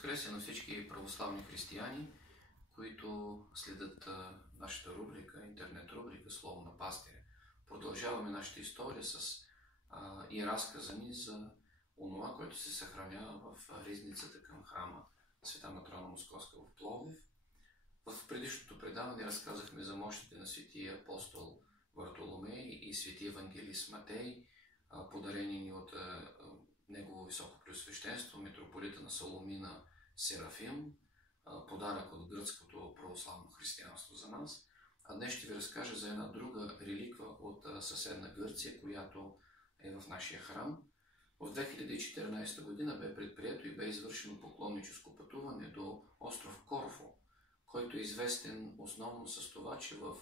Възкресе на всички православни християни, които следят нашата рубрика, интернет рубрика Слово на пастиря. Продължаваме нашата история и разказа ни за онова, което се съхранява в ризницата към храма Света Матрона Московска в Пловдив. В предишното предаване разказахме за мощите на светия апостол Вартоломей и светия евангелист Матей, подарени ни от Негово високо преосвещенство, митрополита на Соломина Серафим, подарък от гръцкото православно християнство за нас. А днес ще ви разкажа за една друга реликва от съседна Гърция, която е в нашия храм. В 2014 година бе предприето и бе извършено поклонническо пътуване до остров Корфу, който е известен основно с това, че в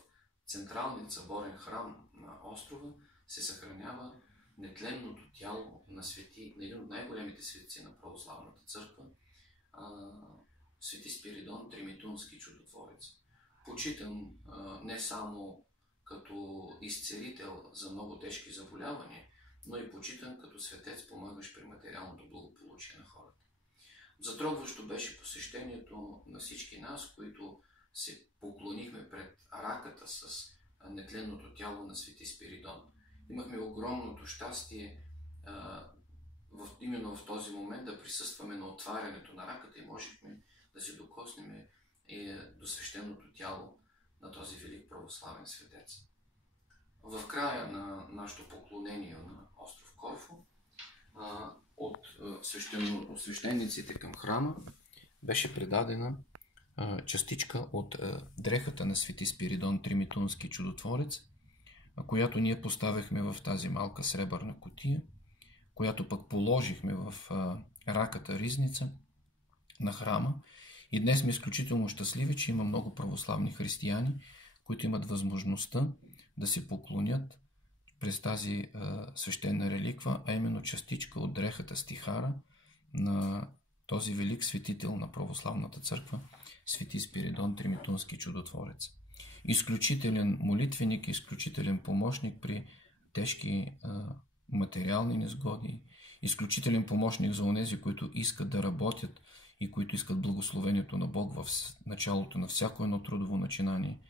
централният съборен храм на острова се съхранява нетленното тяло на един от най-големите светци на православната църква, свети Спиридон Тримитунски чудотворец. Почитан не само като изцелител за много тежки заболявания, но и почитан като светец, помагащ при материалното благополучие на хората. Затрогващо беше посещението на всички нас, които се поклонихме пред раката с нетленното тяло на свети Спиридон. Имахме огромното щастие именно в този момент да присъстваме на отварянето на раката и можехме да се докоснем до свещеното тяло на този велик православен светец. В края на нашето поклонение на остров Корфу от свещениците към храма беше предадена частичка от дрехата на свети Спиридон Тримитунски чудотворец, която ние поставихме в тази малка сребърна кутия, която пък положихме в раката ризница на храма. И днес сме изключително щастливи, че има много православни християни, които имат възможността да се поклонят през тази свещена реликва, а именно частичка от дрехата стихара на този велик светител на православната църква, свети Спиридон Тримитунски чудотворец. Изключителен молитвеник, изключителен помощник при тежки материални несгоди, изключителен помощник за онези, които искат да работят и които искат благословението на Бог в началото на всяко едно трудово начинание,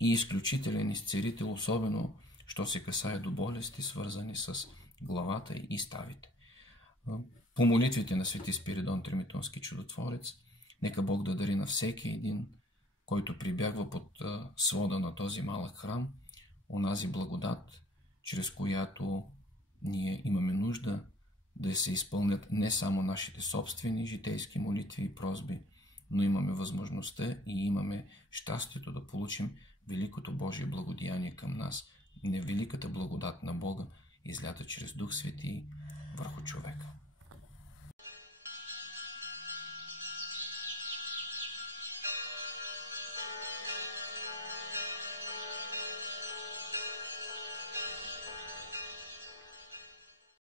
и изключителен изцелител, особено що се касае до болести, свързани с главата и ставите. По молитвите на свети Спиридон Тримитунски чудотворец, нека Бог да дари на всеки един, който прибягва под свода на този малък храм, онази благодат, чрез която ние имаме нужда да се изпълнят не само нашите собствени житейски молитви и просби, но имаме възможността и имаме щастието да получим великото Божие благодеяние към нас, невеликата благодат на Бога, излята чрез Дух Свети върху човека.